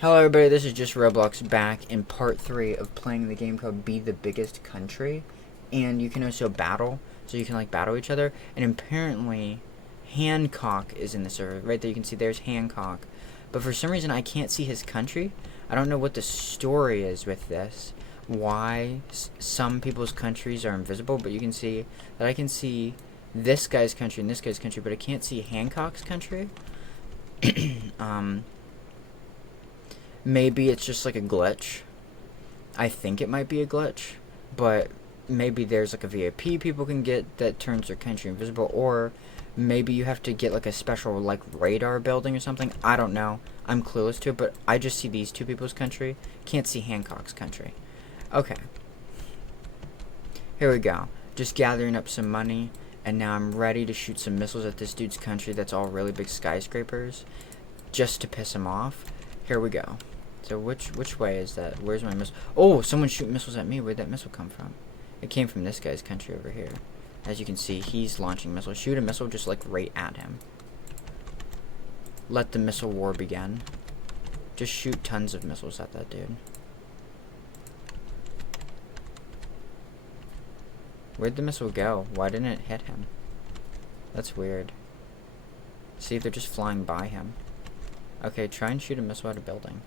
Hello everybody, this is just Roblox back in part 3 of playing the game called Be the Biggest Country. And you can also battle, so you can like battle each other. And apparently, Hancock is in the server. Right there you can see there's Hancock. But for some reason I can't see his country. I don't know what the story is with this. Why some people's countries are invisible, but you can see that I can see this guy's country and this guy's country, but I can't see Hancock's country. Maybe it's just like a glitch. I think it might be a glitch, but maybe there's like a VIP people can get that turns their country invisible, or maybe you have to get like a special like radar building or something. I don't know. I'm clueless to it, but I just see these two people's country. Can't see Hancock's country. Okay. Here we go. Just gathering up some money, and now I'm ready to shoot some missiles at this dude's country that's all really big skyscrapers, just to piss him off. Here we go. So which way is that? Where's my missile? Oh, someone's shooting missiles at me. Where'd that missile come from? It came from this guy's country over here. As you can see, he's launching missiles. Shoot a missile just like right at him. Let the missile war begin. Just shoot tons of missiles at that dude. Where'd the missile go? Why didn't it hit him? That's weird. See if they're just flying by him. Okay, try and shoot a missile at a building.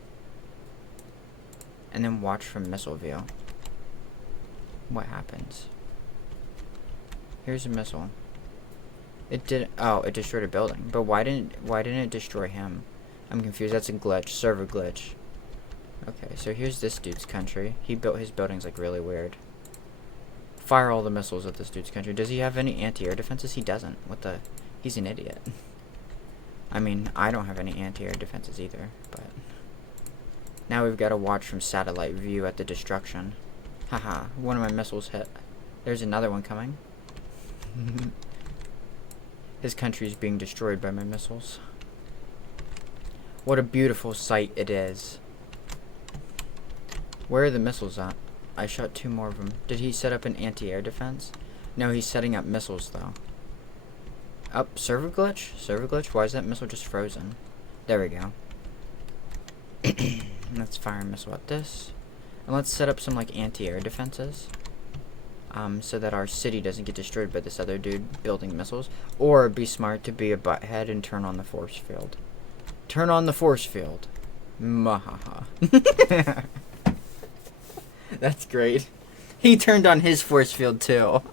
And then watch from missile view. What happens? Here's a missile. It did. Oh, it destroyed a building. But why didn't it destroy him? I'm confused. That's a glitch. Server glitch. Okay, so here's this dude's country. He built his buildings like really weird. Fire all the missiles at this dude's country. Does he have any anti-air defenses? He doesn't. What the? He's an idiot. I mean, I don't have any anti-air defenses either, but now we've got to watch from satellite view at the destruction. Haha, one of my missiles hit. There's another one coming. His country is being destroyed by my missiles. What a beautiful sight it is. Where are the missiles at? I shot 2 more of them. Did he set up an anti-air defense? No, he's setting up missiles though. Up, server glitch? Server glitch? Why is that missile just frozen? There we go. Let's fire a missile at this. And let's set up some like anti-air defenses. So that our city doesn't get destroyed by this other dude building missiles. Or be smart to be a butthead and turn on the force field. Turn on the force field. Mahaha. That's great. He turned on his force field too.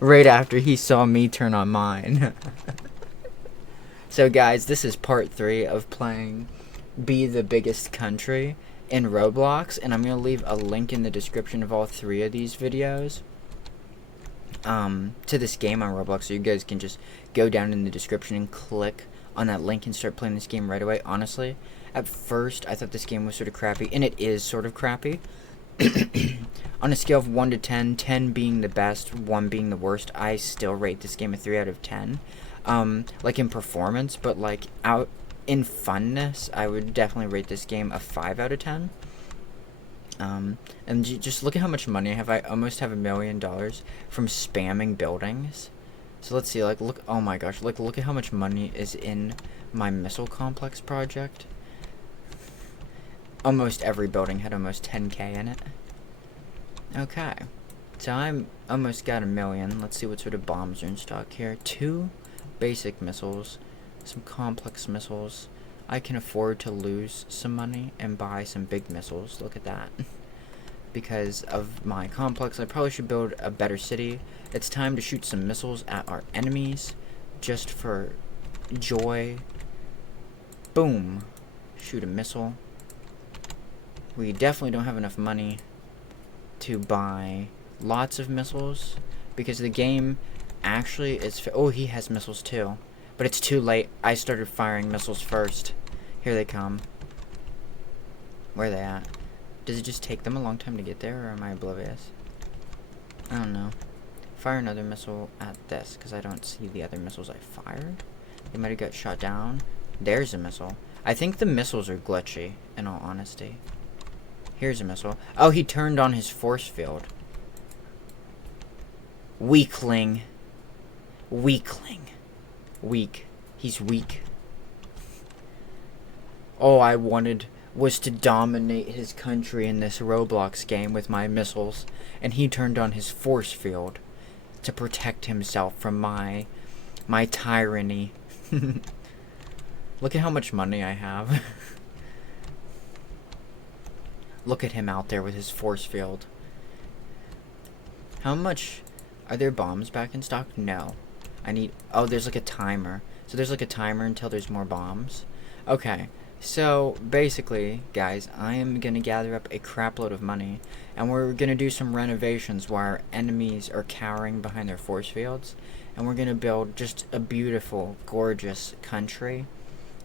Right after he saw me turn on mine. So guys, this is part 3 of playing Be the Biggest Country in Roblox, and I'm going to leave a link in the description of all 3 of these videos to this game on Roblox, so you guys can just go down in the description and click on that link and start playing this game right away. Honestly, at first I thought this game was sort of crappy, and it is sort of crappy. On a scale of 1 to 10, 10 being the best, 1 being the worst, I still rate this game a 3 out of 10. Like in performance, but like out in funness, I would definitely rate this game a 5 out of 10. And just look at how much money I have. I almost have $1 million from spamming buildings. So let's see, like, look, oh my gosh, like, look at how much money is in my missile complex project. Almost every building had almost 10k in it. Okay, so I'm almost got $1 million. Let's see what sort of bombs are in stock here. 2 basic missiles, some complex missiles. I can afford to lose some money and buy some big missiles. Look at that. Because of my complex, I probably should build a better city. It's time to shoot some missiles at our enemies, just for joy. Boom. Shoot a missile. We definitely don't have enough money to buy lots of missiles, because the game actually is... Oh, he has missiles too. But it's too late. I started firing missiles first. Here they come. Where are they at? Does it just take them a long time to get there, or am I oblivious? I don't know. Fire another missile at this, because I don't see the other missiles I fired. They might have got shot down. There's a missile. I think the missiles are glitchy, in all honesty. Here's a missile. Oh, he turned on his force field. Weakling. Weakling. Weak. He's weak. All I wanted was to dominate his country in this Roblox game with my missiles, and he turned on his force field to protect himself from my tyranny. Look at how much money I have. Look at him out there with his force field. How much... Are there bombs back in stock? No. I need... Oh, there's like a timer. So there's like a timer until there's more bombs. Okay. So, basically, guys, I am going to gather up a crap load of money. And we're going to do some renovations while our enemies are cowering behind their force fields. And we're going to build just a beautiful, gorgeous country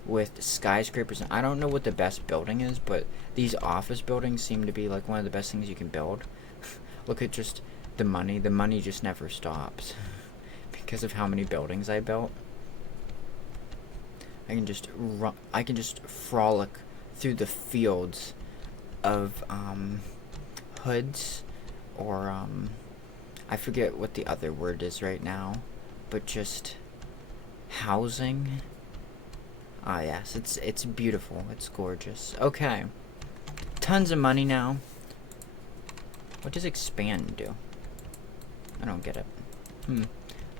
with skyscrapers. And I don't know what the best building is, but these office buildings seem to be like one of the best things you can build. Look at just the money. The money just never stops because of how many buildings I built. I can just frolic through the fields of hoods, or I forget what the other word is right now, but just housing. Ah, yes, it's beautiful. It's gorgeous. Okay, tons of money now. What does expand do? I don't get it.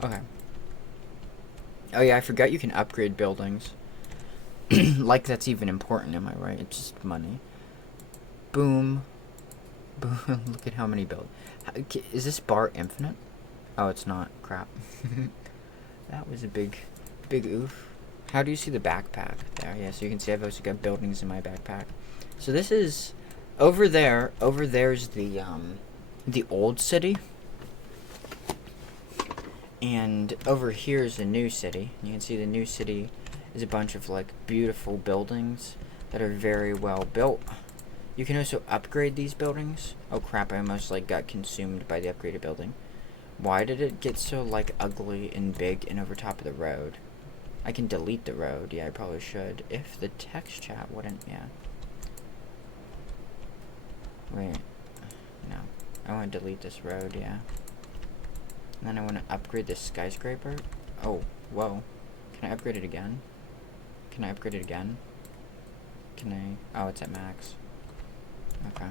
Okay. Oh yeah, I forgot you can upgrade buildings. Like that's even important, am I right? It's just money. Boom. Boom. Look at how many build. Is this bar infinite? Oh, it's not. Crap. That was a big oof. How do you see the backpack? There, yeah, so you can see I've also got buildings in my backpack. So this is... Over there's the old city. And over here is the new city. You can see the new city is a bunch of like beautiful buildings that are very well built. You can also upgrade these buildings. Oh crap, I almost like got consumed by the upgraded building. Why did it get so like ugly and big and over top of the road? I can delete the road. Yeah, I probably should. If the text chat wouldn't, yeah. Wait. No. I want to delete this road, yeah. And then I want to upgrade this skyscraper. Oh, whoa. Can I upgrade it again? Can I upgrade it again? Can I... Oh, it's at max. Okay.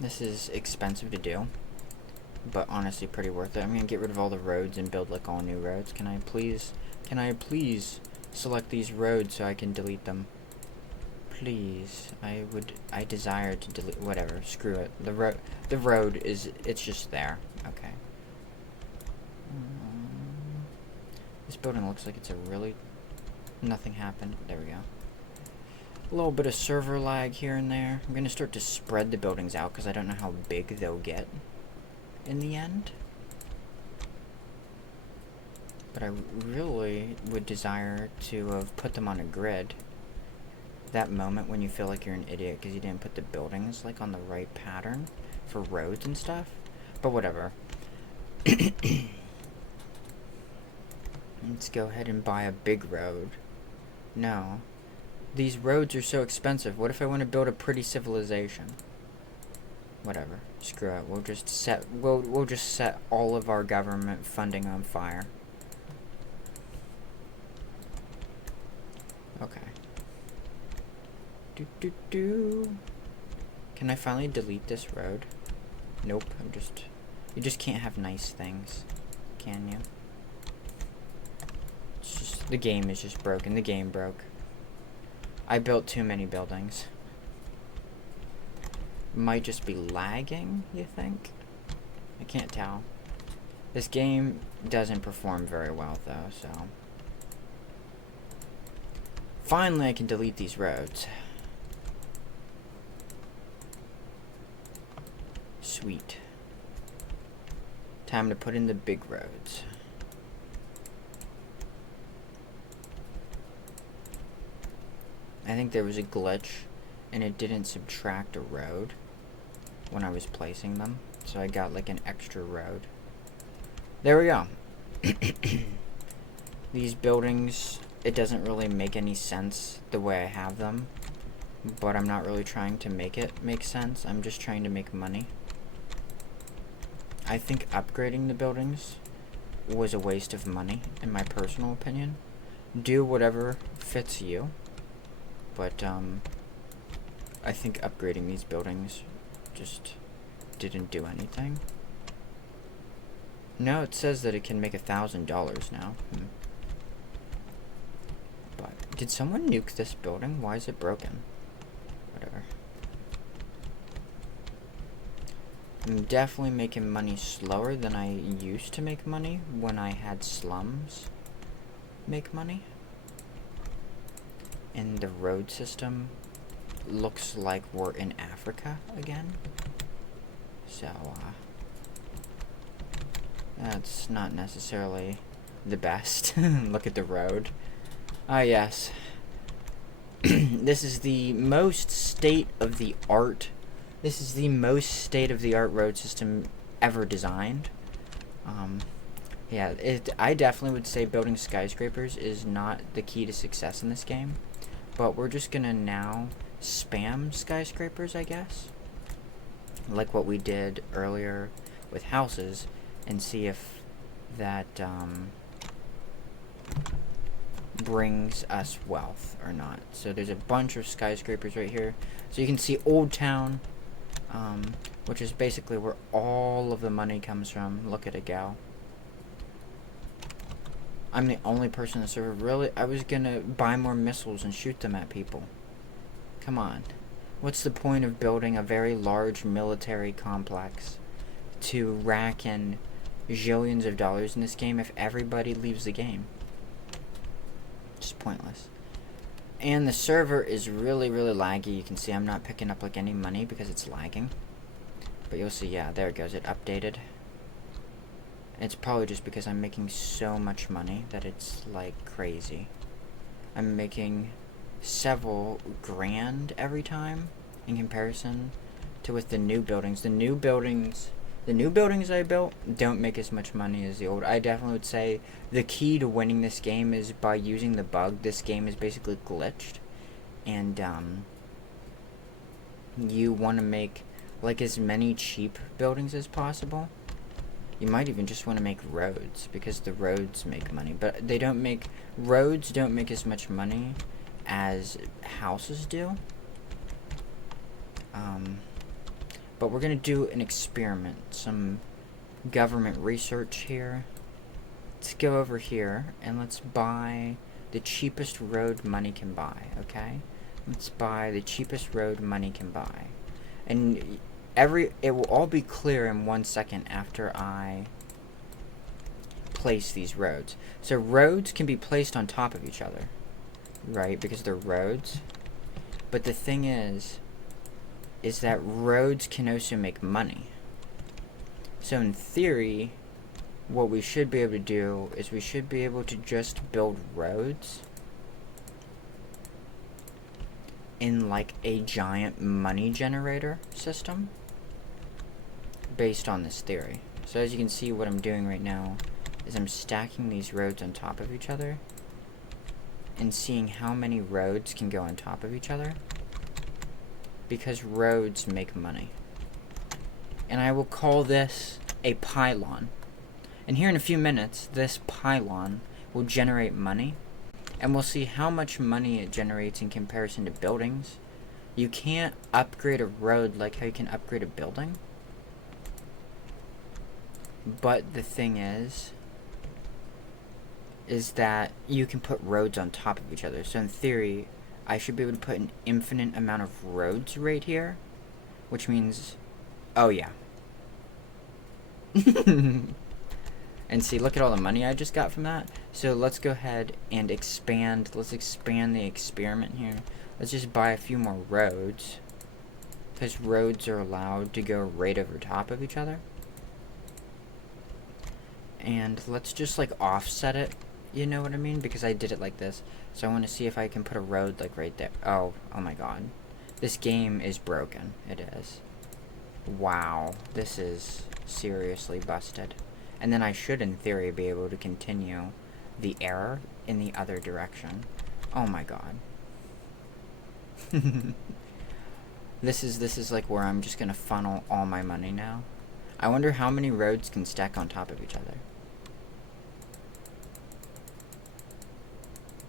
This is expensive to do, but honestly pretty worth it. I'm gonna get rid of all the roads and build like all new roads. Can I please select these roads so I can delete them? Please. I desire to delete, whatever, screw it. The road is, it's just there. Okay. This building looks like it's a really, nothing happened. There we go. A little bit of server lag here and there. I'm going to start to spread the buildings out because I don't know how big they'll get in the end. But I really would desire to have put them on a grid. That moment when you feel like you're an idiot because you didn't put the buildings like on the right pattern for roads and stuff. But whatever. Let's go ahead and buy a big road. No. These roads are so expensive. What if I want to build a pretty civilization? Whatever. Screw it. We'll just set all of our government funding on fire. Okay. Can I finally delete this road? Nope. You just can't have nice things, can you? It's just, the game is just broken. The game broke. I built too many buildings. Might just be lagging, you think? I can't tell. This game doesn't perform very well, though, so... Finally, I can delete these roads. Sweet. Time to put in the big roads. I think there was a glitch and it didn't subtract a road when I was placing them, so I got like an extra road. There we go. These buildings, it doesn't really make any sense the way I have them, but I'm not really trying to make it make sense. I'm just trying to make money. I think upgrading the buildings was a waste of money, in my personal opinion. Do whatever fits you. But, I think upgrading these buildings just didn't do anything. No, it says that it can make $1,000 now. But, did someone nuke this building? Why is it broken? Whatever. I'm definitely making money slower than I used to make money when I had slums make money. And the road system looks like we're in Africa again. So, that's not necessarily the best. Look at the road. Ah, yes. This is the most state-of-the-art. This is the most state-of-the-art road system ever designed. Yeah, I definitely would say building skyscrapers is not the key to success in this game. But we're just gonna now spam skyscrapers, I guess. Like what we did earlier with houses, and see if that brings us wealth or not. So there's a bunch of skyscrapers right here. So you can see Old Town, which is basically where all of the money comes from. Look at it go. I'm the only person in the server. Really? I was gonna buy more missiles and shoot them at people. Come on. What's the point of building a very large military complex to rack in zillions of dollars in this game if everybody leaves the game? Just pointless. And the server is really, really laggy. You can see I'm not picking up like any money because it's lagging. But you'll see, yeah, there it goes. It updated. It's probably just because I'm making so much money that it's like crazy. I'm making several grand every time in comparison to with the new buildings. The new buildings I built don't make as much money as the old. I definitely would say the key to winning this game is by using the bug. This game is basically glitched, and you want to make like as many cheap buildings as possible. You might even just want to make roads, because the roads make money. But roads don't make as much money as houses do. But we're going to do an experiment, some government research here. Let's go over here, and let's buy the cheapest road money can buy, okay? Let's buy the cheapest road money can buy. And it will all be clear in 1 second after I place these roads. So roads can be placed on top of each other, right? Because they're roads. But the thing is that roads can also make money. So in theory, what we should be able to do is we should be able to just build roads in like a giant money generator system based on this theory. So as you can see, what I'm doing right now is I'm stacking these roads on top of each other and seeing how many roads can go on top of each other, because roads make money. And I will call this a pylon. And here in a few minutes, this pylon will generate money, and we'll see how much money it generates in comparison to buildings. You can't upgrade a road like how you can upgrade a building. But the thing is that you can put roads on top of each other. So in theory, I should be able to put an infinite amount of roads right here, which means, oh yeah. And see, look at all the money I just got from that. So let's go ahead and expand. Let's expand the experiment here. Let's just buy a few more roads, because roads are allowed to go right over top of each other. And let's just like offset it, you know what I mean? Because I did it like this. So I want to see if I can put a road like right there. Oh my god. This game is broken. It is. Wow. This is seriously busted. And then I should, in theory, be able to continue the error in the other direction. Oh my god. This is like where I'm just gonna funnel all my money now. I wonder how many roads can stack on top of each other.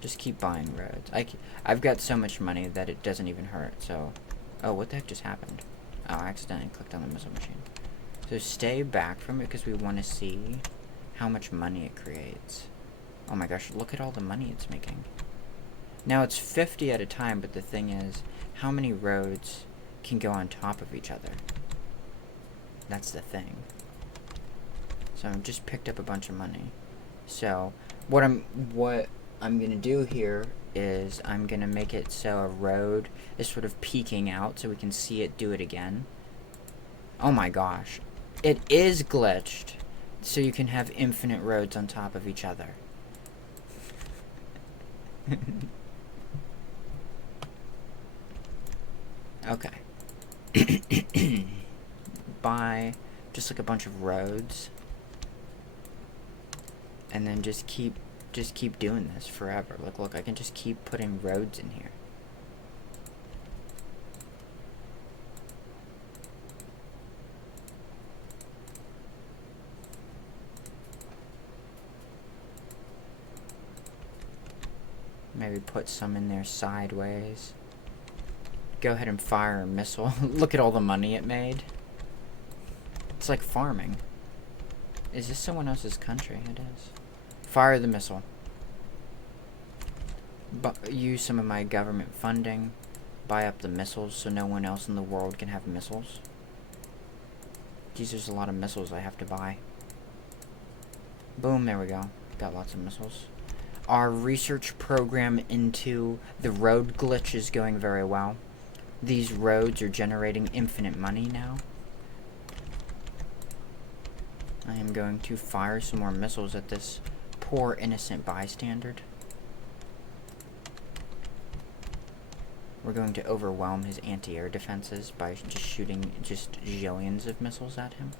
Just keep buying roads. I've got so much money that it doesn't even hurt, so... Oh, what the heck just happened? Oh, I accidentally clicked on the missile machine. So stay back from it because we want to see how much money it creates. Oh my gosh, look at all the money it's making. Now it's 50 at a time, but the thing is, how many roads can go on top of each other? That's the thing. So I just picked up a bunch of money. So what I'm gonna do here is I'm gonna make it so a road is sort of peeking out so we can see it do it again. Oh my gosh. It is glitched, so you can have infinite roads on top of each other. Okay. Buy just like a bunch of roads. And then just keep doing this forever. Look, I can just keep putting roads in here. Maybe put some in there sideways. Go ahead and fire a missile. Look at all the money it made. It's like farming. Is this someone else's country? It is. Fire the missile. Use some of my government funding. Buy up the missiles so no one else in the world can have missiles. Geez, there's a lot of missiles I have to buy. Boom, there we go. Got lots of missiles. Our research program into the road glitch is going very well. These roads are generating infinite money now. I am going to fire some more missiles at this poor innocent bystander. We're going to overwhelm his anti-air defenses by just shooting just zillions of missiles at him.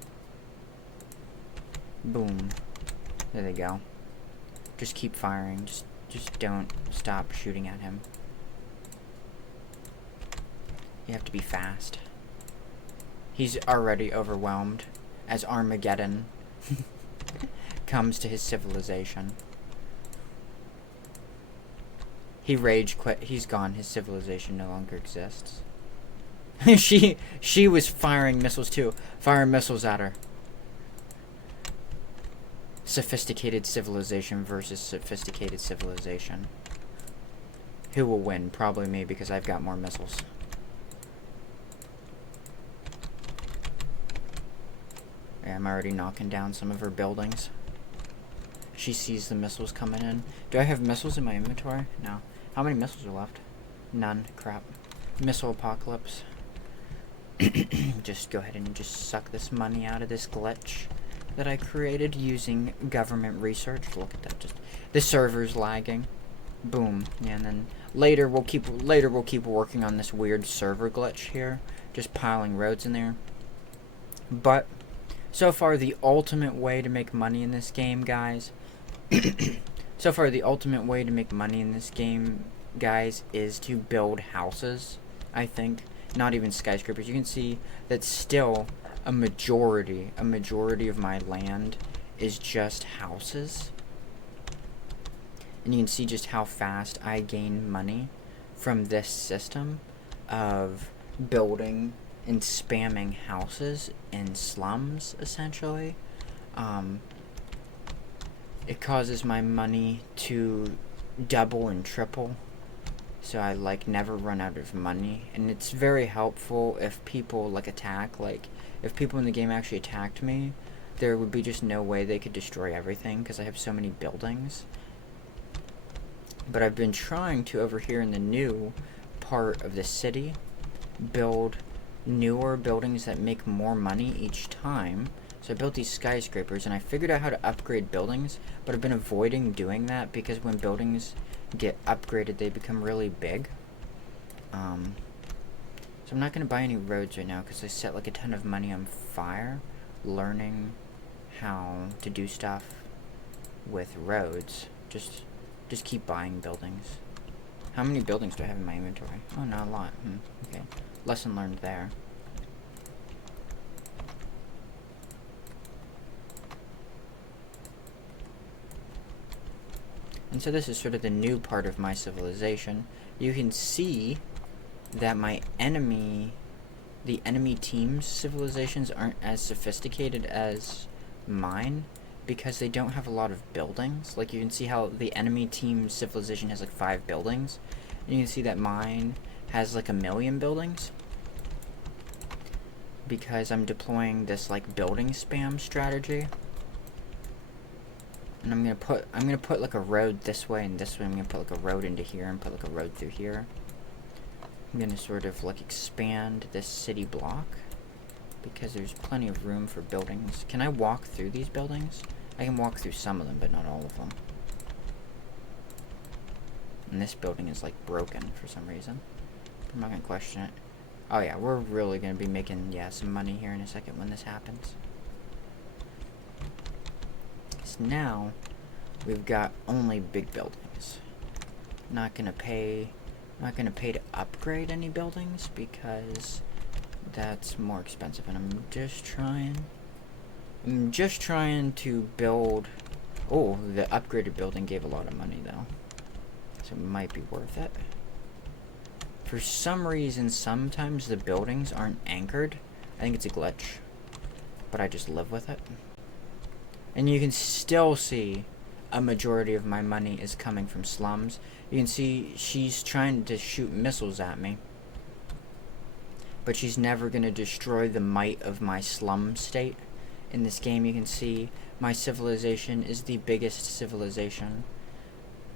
Boom. There they go. Just keep firing. Just don't stop shooting at him. You have to be fast. He's already overwhelmed as Armageddon comes to his civilization. He rage quit. He's gone. His civilization no longer exists. She was firing missiles too. Firing missiles at her. Sophisticated civilization versus sophisticated civilization. Who will win? Probably me, because I've got more missiles. Yeah, I'm already knocking down some of her buildings. She sees the missiles coming in. Do I have missiles in my inventory? No. How many missiles are left? None. Crap. Missile apocalypse. Just go ahead and just suck this money out of this glitch that I created using government research. Look at that. Just the server's lagging. Boom. Yeah, and then later we'll keep working on this weird server glitch here. Just piling roads in there. But so far the ultimate way to make money in this game, guys. So far the ultimate way to make money in this game, guys, is to build houses, I think. Not even skyscrapers. You can see that still a majority of my land is just houses. And you can see just how fast I gain money from this system of building and spamming houses in slums, essentially. It causes my money to double and triple. So I never run out of money, and it's very helpful if people attack. If people in the game actually attacked me, there would be just no way they could destroy everything because I have so many buildings. But I've been trying to, over here in the new part of the city, build newer buildings that make more money each time. So I built these skyscrapers, and I figured out how to upgrade buildings, but I've been avoiding doing that because when buildings get upgraded, they become really big. So I'm not going to buy any roads right now because I set a ton of money on fire learning how to do stuff with roads. Just keep buying buildings. How many buildings do I have in my inventory? Oh, not a lot. Okay. Lesson learned there. And so this is sort of the new part of my civilization. You can see that the enemy team's civilizations aren't as sophisticated as mine because they don't have a lot of buildings. Like, you can see how the enemy team's civilization has like 5 buildings, and you can see that mine has like 1,000,000 buildings because I'm deploying this like building spam strategy. And I'm gonna put like a road this way and this way. I'm gonna put like a road into here and put like a road through here. I'm gonna sort of like expand this city block because there's plenty of room for buildings. Can I walk through these buildings? I can walk through some of them, but not all of them. And this building is like broken for some reason. I'm not gonna question it. Oh yeah, we're really gonna be making some money here in a second when this happens. Now we've got only big buildings. Not gonna pay to upgrade any buildings because that's more expensive, and I'm just trying to build. Oh, the upgraded building gave a lot of money though, so it might be worth it. For some reason, sometimes the buildings aren't anchored. I think it's a glitch, but I just live with it. And you can still see a majority of my money is coming from slums. You can see she's trying to shoot missiles at me, but she's never going to destroy the might of my slum state. In this game, you can see my civilization is the biggest civilization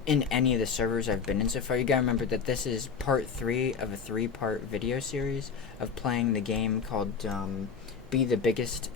in any of the servers I've been in so far. You gotta remember that this is part 3 of a 3-part video series of playing the game called Be the Biggest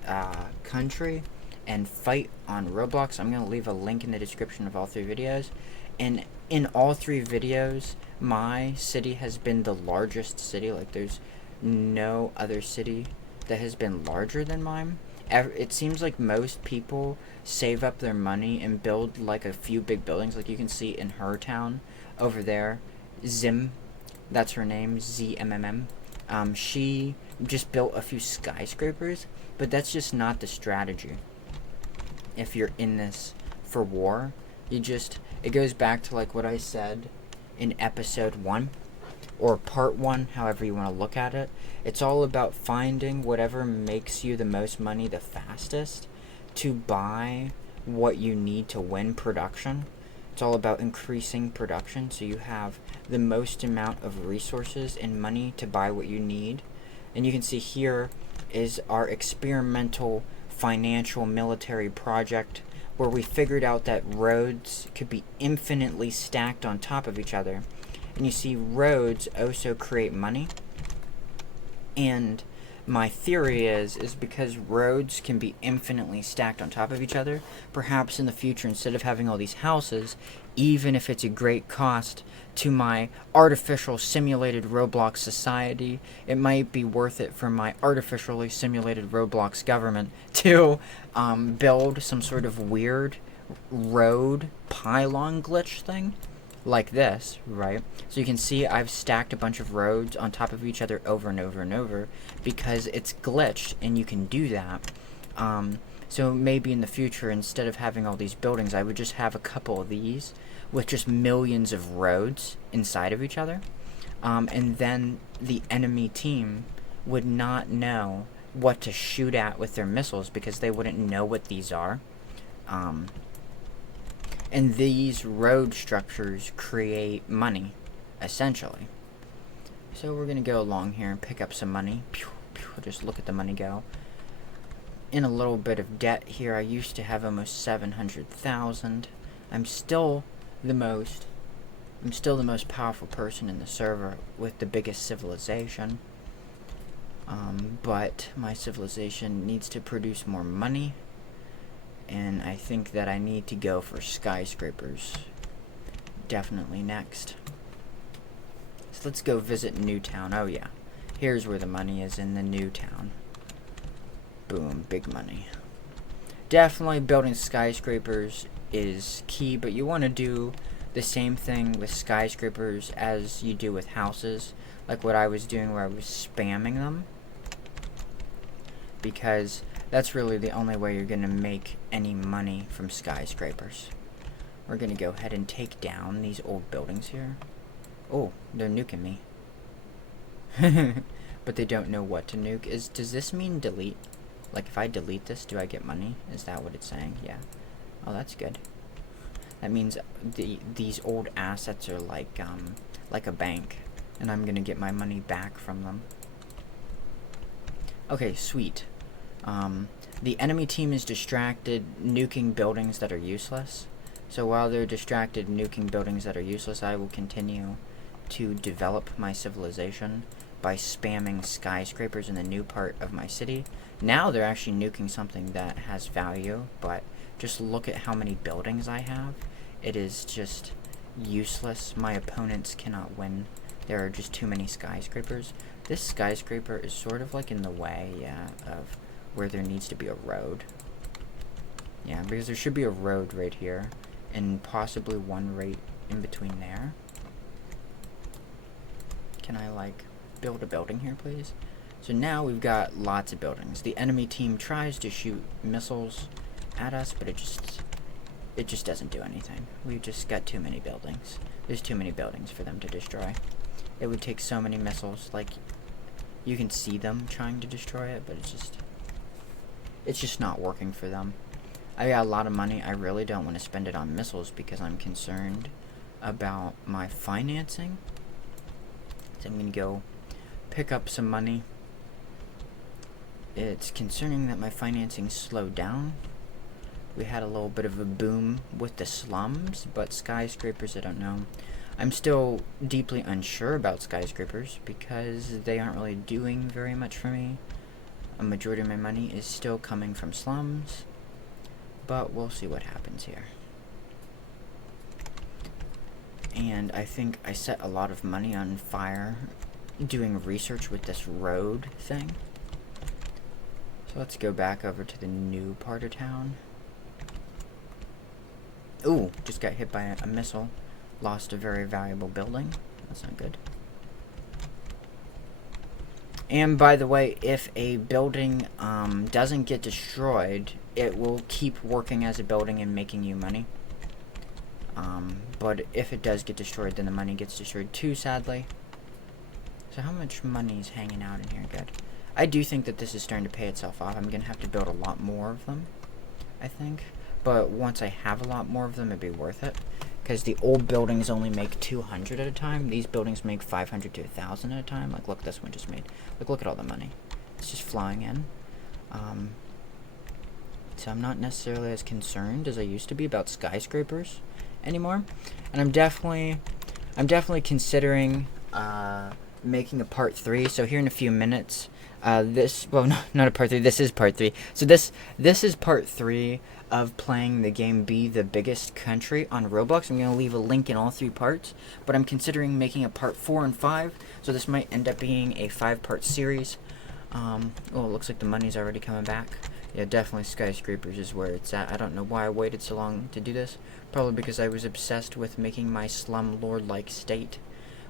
Country and Fight on Roblox. I'm going to leave a link in the description of all 3 videos. And in all 3 videos, my city has been the largest city. Like, there's no other city that has been larger than mine. It seems like most people save up their money and build like a few big buildings. Like, you can see in her town over there, Zim, that's her name, ZMMM. She just built a few skyscrapers, but that's just not the strategy. If you're in this for war, it goes back to like what I said in episode 1 or part 1, however you want to look at it. It's all about finding whatever makes you the most money the fastest to buy what you need to win production. It's all about increasing production so you have the most amount of resources and money to buy what you need. And you can see here is our experimental financial military project where we figured out that roads could be infinitely stacked on top of each other. And you see roads also create money. And my theory is because roads can be infinitely stacked on top of each other, perhaps in the future, instead of having all these houses, even if it's a great cost to my artificial simulated Roblox society, it might be worth it for my artificially simulated Roblox government to build some sort of weird road pylon glitch thing like this, right? So you can see I've stacked a bunch of roads on top of each other over and over and over because it's glitched and you can do that. So maybe in the future, instead of having all these buildings, I would just have a couple of these with just millions of roads inside of each other. And then the enemy team would not know what to shoot at with their missiles because they wouldn't know what these are. And these road structures create money, essentially. So we're going to go along here and pick up some money. Pew, pew, just look at the money go. In a little bit of debt here. I used to have almost 700,000. I'm still the most powerful person in the server with the biggest civilization. But my civilization needs to produce more money. And I think that I need to go for skyscrapers. Definitely next. So let's go visit Newtown. Oh yeah. Here's where the money is, in the Newtown. Boom, big money. Definitely building skyscrapers is key, but you want to do the same thing with skyscrapers as you do with houses. Like what I was doing where I was spamming them. Because that's really the only way you're going to make any money from skyscrapers. we're gonna go ahead and take down these old buildings here. Oh, they're nuking me. But they don't know what to nuke. Does this mean delete? Like, if I delete this, do I get money? Is that what it's saying? Yeah. Oh, that's good. That means these old assets are like a bank, and I'm gonna get my money back from them. Okay, sweet. The enemy team is distracted nuking buildings that are useless. So while they're distracted nuking buildings that are useless, I will continue to develop my civilization by spamming skyscrapers in the new part of my city. Now they're actually nuking something that has value, but just look at how many buildings I have. It is just useless. My opponents cannot win. There are just too many skyscrapers. This skyscraper is sort of like in the way, yeah, of where there needs to be a road. Yeah, because there should be a road right here, and possibly one right in between there. Can I, like, build a building here, please? So now we've got lots of buildings. The enemy team tries to shoot missiles at us, but it just doesn't do anything. We've just got too many buildings. There's too many buildings for them to destroy. It would take so many missiles. Like, you can see them trying to destroy it, but it's just not working for them. I got a lot of money. I really don't want to spend it on missiles because I'm concerned about my financing. So I'm gonna go pick up some money. It's concerning that my financing slowed down. We had a little bit of a boom with the slums, but skyscrapers, I don't know. I'm still deeply unsure about skyscrapers because they aren't really doing very much for me. A majority of my money is still coming from slums, but we'll see what happens here. And I think I set a lot of money on fire doing research with this road thing. So let's go back over to the new part of town. Ooh, just got hit by a missile. Lost a very valuable building. That's not good. And by the way, if a building doesn't get destroyed, it will keep working as a building and making you money. But if it does get destroyed, then the money gets destroyed too, sadly. So how much money is hanging out in here? Good. I do think that this is starting to pay itself off. I'm going to have to build a lot more of them, I think. But once I have a lot more of them, it'd be worth it. Because the old buildings only make 200 at a time. These buildings make 500 to 1,000 at a time. Like, look, this one just made. Look at all the money. It's just flying in. So I'm not necessarily as concerned as I used to be about skyscrapers anymore. And I'm definitely considering making a part 3. So here in a few minutes, well, no, not a part 3. This is part 3. So this is part 3 of playing the game Be the Biggest Country on Roblox. I'm going to leave a link in all 3 parts, but I'm considering making a part 4 and 5, so this might end up being a 5-part series. Oh, it looks like the money's already coming back. Yeah, definitely skyscrapers is where it's at. I don't know why I waited so long to do this. Probably because I was obsessed with making my slum lord-like state,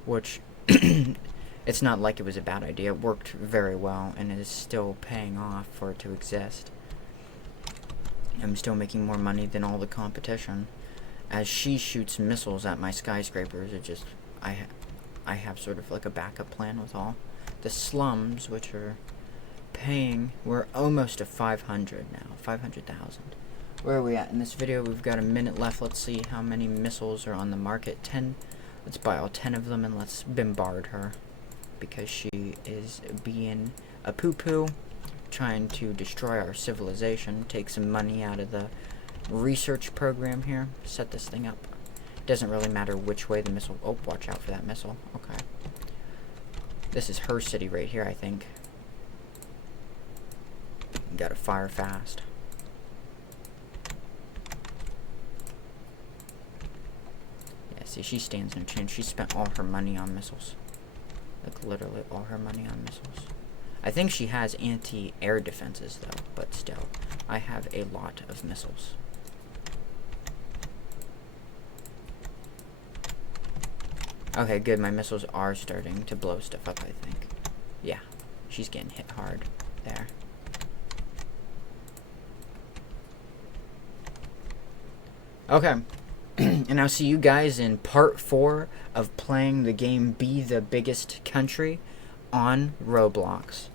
which it's not like it was a bad idea. It worked very well, and it is still paying off for it to exist. I'm still making more money than all the competition. As she shoots missiles at my skyscrapers, it just, I have sort of like a backup plan with all. The slums, which are paying, we're almost to 500 now, 500,000. Where are we at in this video? We've got a minute left. Let's see how many missiles are on the market. 10. Let's buy all 10 of them and let's bombard her. Because she is being a poo-poo. Trying to destroy our civilization, take some money out of the research program here, set this thing up. Doesn't really matter which way the missile, oh, watch out for that missile. Okay. This is her city right here, I think. Gotta fire fast. Yeah, see, she stands no chance. She spent all her money on missiles. Like, literally all her money on missiles. I think she has anti-air defenses, though, but still, I have a lot of missiles. Okay, good, my missiles are starting to blow stuff up, I think. Yeah, she's getting hit hard there. Okay. And I'll see you guys in part 4 of playing the game Be the Biggest Country on Roblox.